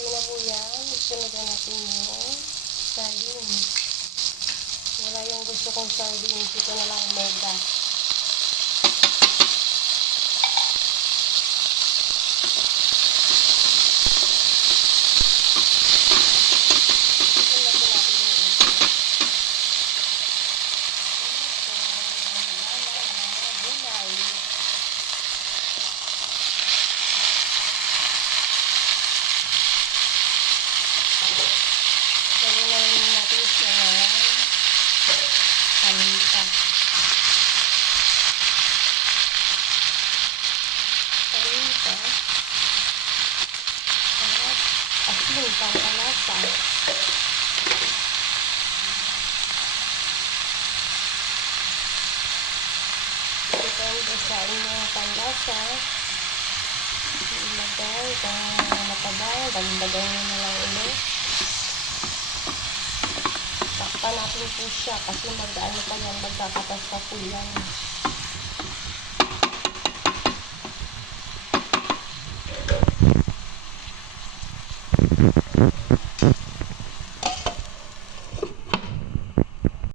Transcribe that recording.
Okay na po yan. Isunod na natin yung sardines. Wala yung gusto kong sardines. Ito na lang mega. Asin, pampalasa. Depende sa inyong panlasa. Ilagay kung matabaw, dagdagan nyo na lang ulit. Takpan natin po siya kasi mag-ano pa yan, magkakatas pa po yan.